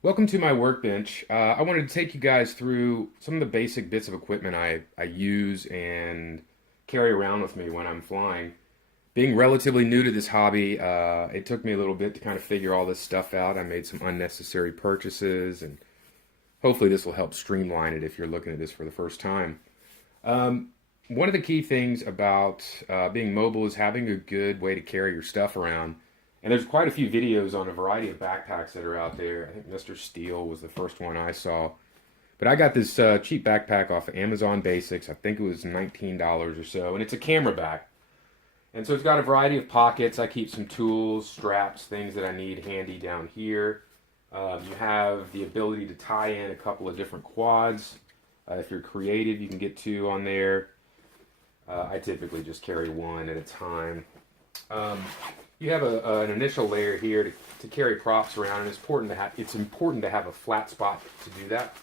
Welcome to my workbench. I wanted to take you guys through some of the basic bits of equipment I use and carry around with me when I'm flying. Being relatively new to this hobby, it took me a little bit to kind of figure all this stuff out. I made some unnecessary purchases, and hopefully this will help streamline it if you're looking at this for the first time. One of the key things about being mobile is having a good way to carry your stuff around. And there's quite a few videos on a variety of backpacks that are out there. I think Mr. Steel was the first one I saw. But I got this cheap backpack off of Amazon Basics. I think it was $19 or so. And it's a camera back. And so it's got a variety of pockets. I keep some tools, straps, things that I need handy down here. You have the ability to tie in a couple of different quads. If you're creative, you can get two on there. I typically just carry one at a time. You have an initial layer here to carry props around, and it's important to have a flat spot to do that.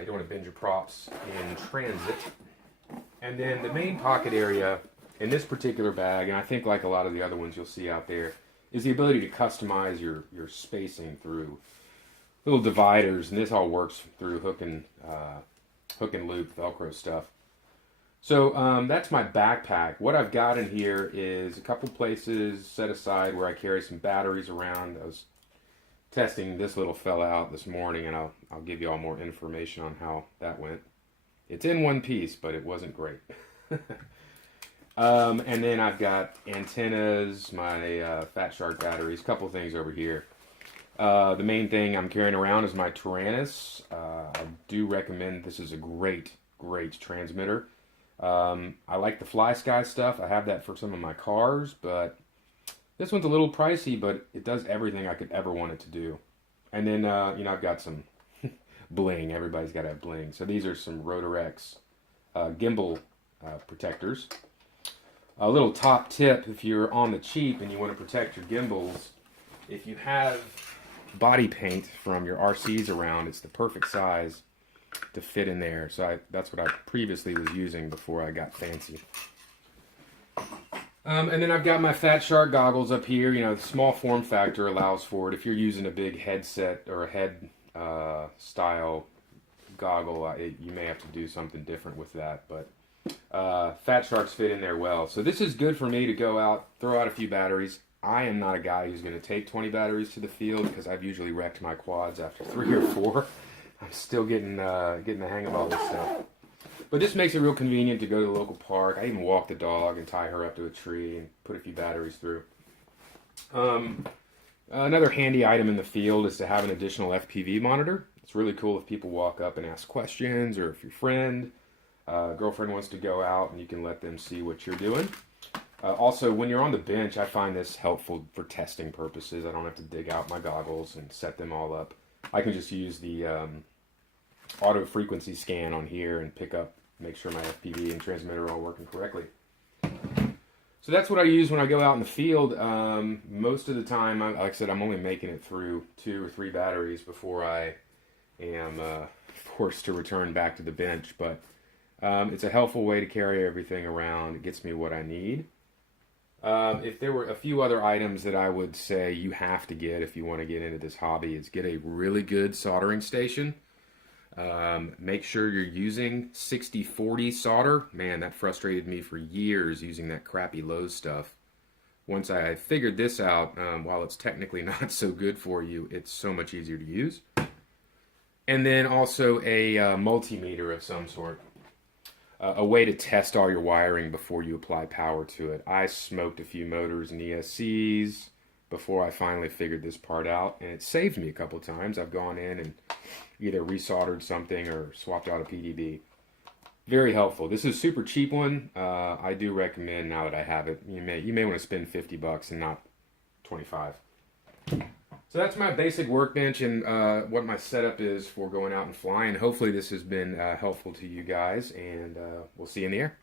You don't want to bend your props in transit. And then the main pocket area in this particular bag, and I think like a lot of the other ones you'll see out there, is the ability to customize your spacing through little dividers, and this all works through hook and loop Velcro stuff. So that's my backpack. What I've got in here is a couple places set aside where I carry some batteries around. I was testing this little fella out this morning, and I'll give you all more information on how that went. It's in one piece, but it wasn't great. And then I've got antennas, my Fat Shark batteries, a couple things over here. The main thing I'm carrying around is my Tyrannus. I do recommend this is a great transmitter. I like the Fly Sky stuff. I have that for some of my cars, but this one's a little pricey, but it does everything I could ever want it to do. And then, I've got some bling. Everybody's got to have bling. So these are some Rotor X gimbal protectors. A little top tip, if you're on the cheap and you want to protect your gimbals, if you have body paint from your RCs around, it's the perfect size to fit in there. So that's what I previously was using before I got fancy. And then I've got my Fat Shark goggles up here. The small form factor allows for it. If you're using a big headset or a head style goggle, you may have to do something different with that. But Fat Sharks fit in there well. So this is good for me to go out, throw out a few batteries. I am not a guy who's going to take 20 batteries to the field because I've usually wrecked my quads after 3 or 4. I'm still getting the hang of all this stuff. But this makes it real convenient to go to the local park. I even walk the dog and tie her up to a tree and put a few batteries through. Another handy item in the field is to have an additional FPV monitor. It's really cool if people walk up and ask questions, or if your girlfriend wants to go out, and you can let them see what you're doing. Also, when you're on the bench, I find this helpful for testing purposes. I don't have to dig out my goggles and set them all up. I can just use the auto frequency scan on here and make sure my FPV and transmitter are all working correctly. So that's what I use when I go out in the field. Most of the time, like I said, I'm only making it through 2 or 3 batteries before I am forced to return back to the bench. But it's a helpful way to carry everything around. It gets me what I need. If there were a few other items that I would say you have to get if you want to get into this hobby, is get a really good soldering station. Make sure you're using 60/40 solder. Man, that frustrated me for years using that crappy Lowe's stuff. Once I figured this out, while it's technically not so good for you, it's so much easier to use. And then also a multimeter of some sort. A way to test all your wiring before you apply power to it. I smoked a few motors and ESCs before I finally figured this part out, and it saved me a couple times. I've gone in and either resoldered something or swapped out a PDB. Very helpful. This is a super cheap one. I do recommend, now that I have it, you may want to spend $50 and not 25. So that's my basic workbench and what my setup is for going out and flying. Hopefully this has been helpful to you guys, and we'll see you in the air.